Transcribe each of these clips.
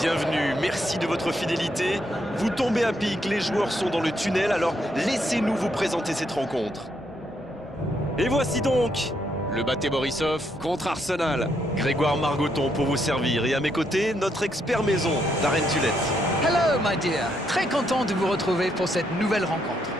Bienvenue, merci de votre fidélité. Vous tombez à pic, les joueurs sont dans le tunnel, alors laissez-nous vous présenter cette rencontre. Et voici donc le Bate Borisov contre Arsenal. Grégoire Margoton pour vous servir et à mes côtés, notre expert maison, Darren Tulette. Hello my dear, très content de vous retrouver pour cette nouvelle rencontre.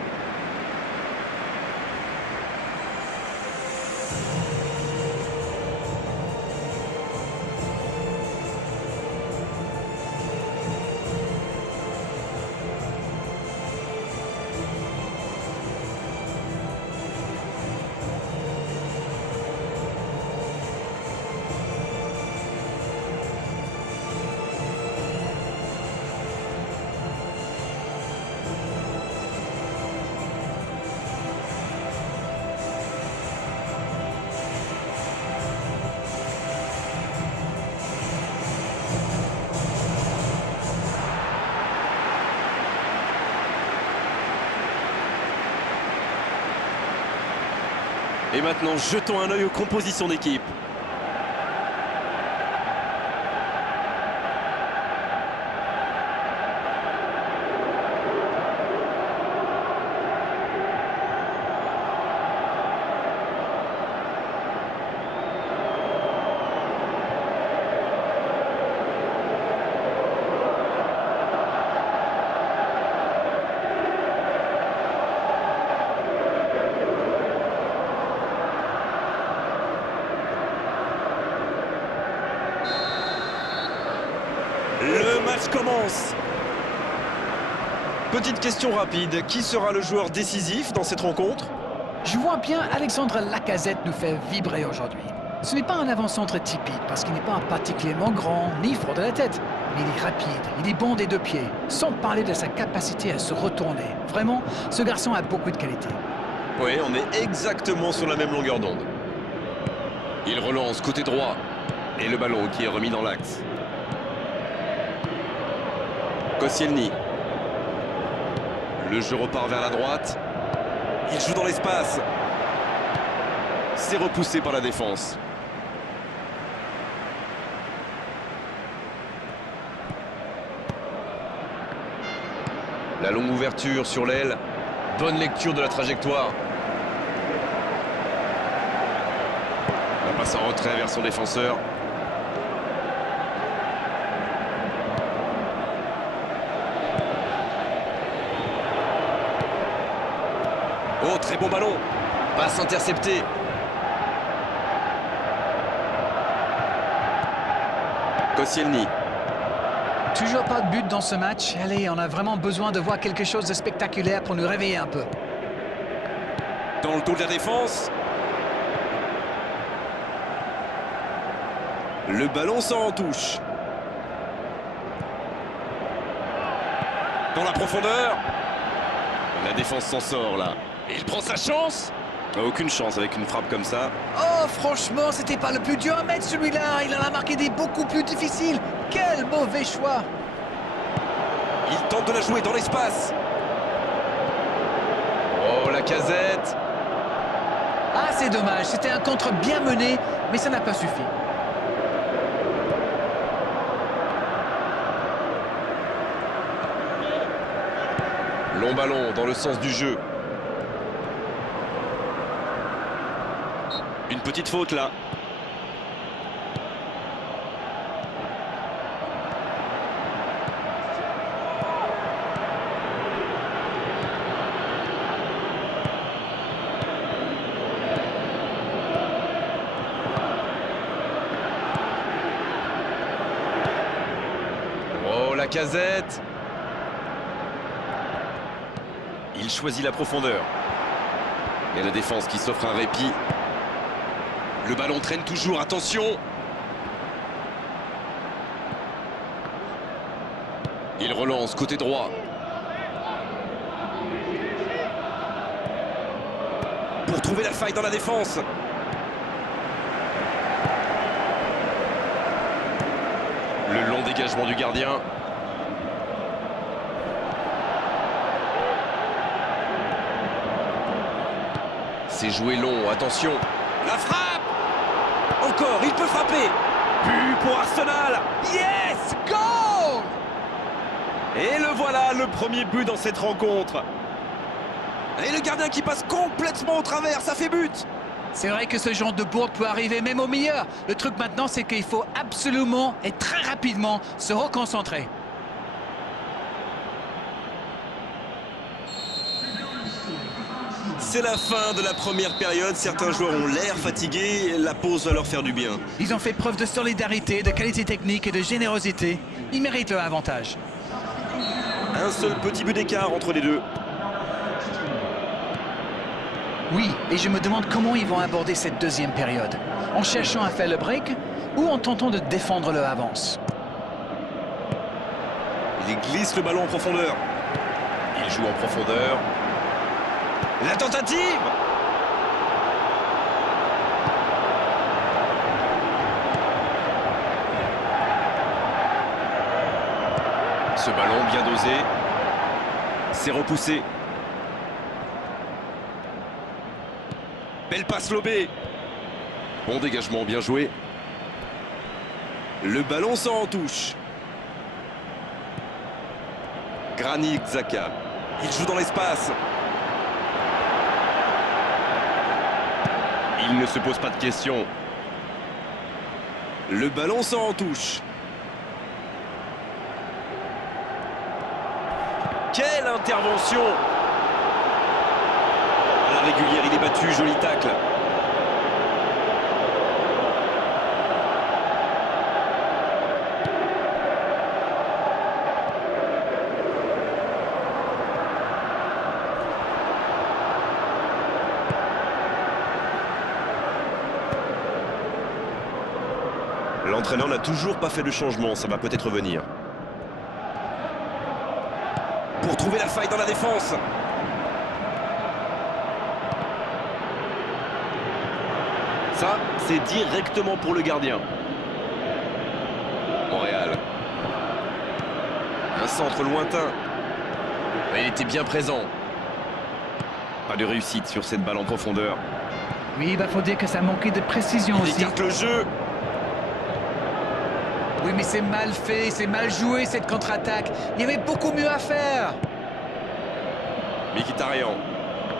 Et maintenant, jetons un œil aux compositions d'équipe. Le match commence. Petite question rapide, qui sera le joueur décisif dans cette rencontre? Je vois bien Alexandre Lacazette nous faire vibrer aujourd'hui. Ce n'est pas un avant-centre typique parce qu'il n'est pas particulièrement grand ni fort de la tête. Mais il est rapide, il est bon des deux pieds, sans parler de sa capacité à se retourner. Vraiment, ce garçon a beaucoup de qualité. Oui, on est exactement sur la même longueur d'onde. Il relance côté droit. Et le ballon qui est remis dans l'axe. Koscielny. Le jeu repart vers la droite. Il joue dans l'espace. C'est repoussé par la défense. La longue ouverture sur l'aile. Bonne lecture de la trajectoire. La passe en retrait vers son défenseur. Oh, très bon ballon. Passe interceptée. Koscielny. Toujours pas de but dans ce match. Allez, on a vraiment besoin de voir quelque chose de spectaculaire pour nous réveiller un peu. Dans le dos de la défense. Le ballon sort en touche. Dans la profondeur. La défense s'en sort là. Et il prend sa chance. Aucune chance avec une frappe comme ça. Oh, franchement, c'était pas le plus dur à mettre celui-là. Il en a marqué des beaucoup plus difficiles. Quel mauvais choix. Il tente de la jouer dans l'espace. Oh, Lacazette. Ah, c'est dommage. C'était un contre bien mené, mais ça n'a pas suffi. Long ballon dans le sens du jeu. Une petite faute là. Oh, Lacazette. Il choisit la profondeur. Et la défense qui s'offre un répit. Le ballon traîne toujours, attention. Il relance côté droit. Pour trouver la faille dans la défense. Le long dégagement du gardien. C'est joué long, attention. La frappe. Encore, il peut frapper. But pour Arsenal. Yes! Goal! Et le voilà, le premier but dans cette rencontre. Et le gardien qui passe complètement au travers, ça fait but. C'est vrai que ce genre de bourde peut arriver même au meilleur. Le truc maintenant, c'est qu'il faut absolument et très rapidement se reconcentrer. C'est la fin de la première période. Certains joueurs ont l'air fatigués. La pause va leur faire du bien. Ils ont fait preuve de solidarité, de qualité technique et de générosité. Ils méritent leur avantage. Un seul petit but d'écart entre les deux. Oui, et je me demande comment ils vont aborder cette deuxième période. En cherchant à faire le break ou en tentant de défendre leur avance. Il glisse le ballon en profondeur. Il joue en profondeur. La tentative! Ce ballon bien dosé. C'est repoussé. Belle passe lobée. Bon dégagement, bien joué. Le ballon sort en touche. Granit Xhaka. Il joue dans l'espace. Il ne se pose pas de questions. Le ballon sort en touche. Quelle intervention! À la régulière, il est battu, joli tacle. L'entraîneur n'a toujours pas fait de changement, ça va peut-être venir. Pour trouver la faille dans la défense. Ça, c'est directement pour le gardien. Montréal. Un centre lointain. Il était bien présent. Pas de réussite sur cette balle en profondeur. Oui, il faut dire que ça manquait de précision Il aussi. écarte le jeu. Oui, mais c'est mal fait, c'est mal joué cette contre-attaque. Il y avait beaucoup mieux à faire. Mkhitaryan.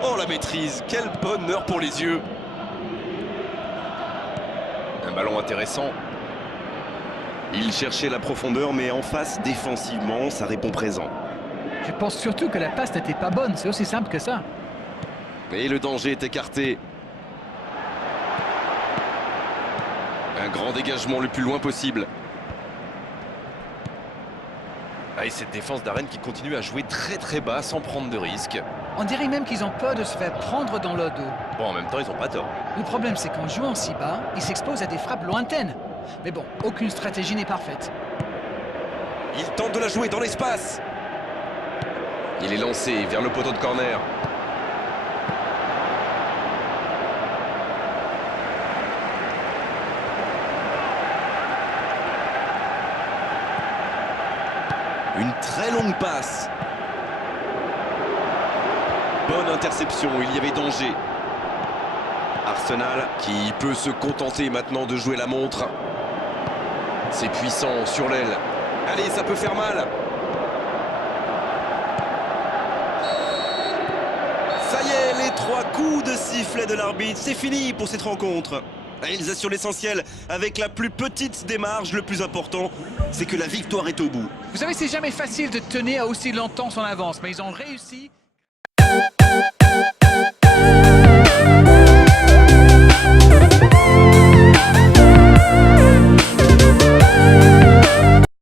Oh, la maîtrise. Quel bonheur pour les yeux. Un ballon intéressant. Il cherchait la profondeur, mais en face, défensivement, ça répond présent. Je pense surtout que la passe n'était pas bonne, c'est aussi simple que ça. Et le danger est écarté. Un grand dégagement le plus loin possible. Ah, et cette défense d'Arène qui continue à jouer très bas sans prendre de risques. On dirait même qu'ils ont peur de se faire prendre dans leur dos. Bon, en même temps, ils n'ont pas tort. Le problème, c'est qu'en jouant si bas, ils s'exposent à des frappes lointaines. Mais bon, aucune stratégie n'est parfaite. Il tente de la jouer dans l'espace. Il est lancé vers le poteau de corner. Une très longue passe. Bonne interception, il y avait danger. Arsenal qui peut se contenter maintenant de jouer la montre. C'est puissant sur l'aile. Allez, ça peut faire mal. Ça y est, les 3 coups de sifflet de l'arbitre, c'est fini pour cette rencontre. Ils assurent l'essentiel avec la plus petite des marges. Le plus important, c'est que la victoire est au bout. Vous savez, c'est jamais facile de tenir aussi longtemps son avance, mais ils ont réussi.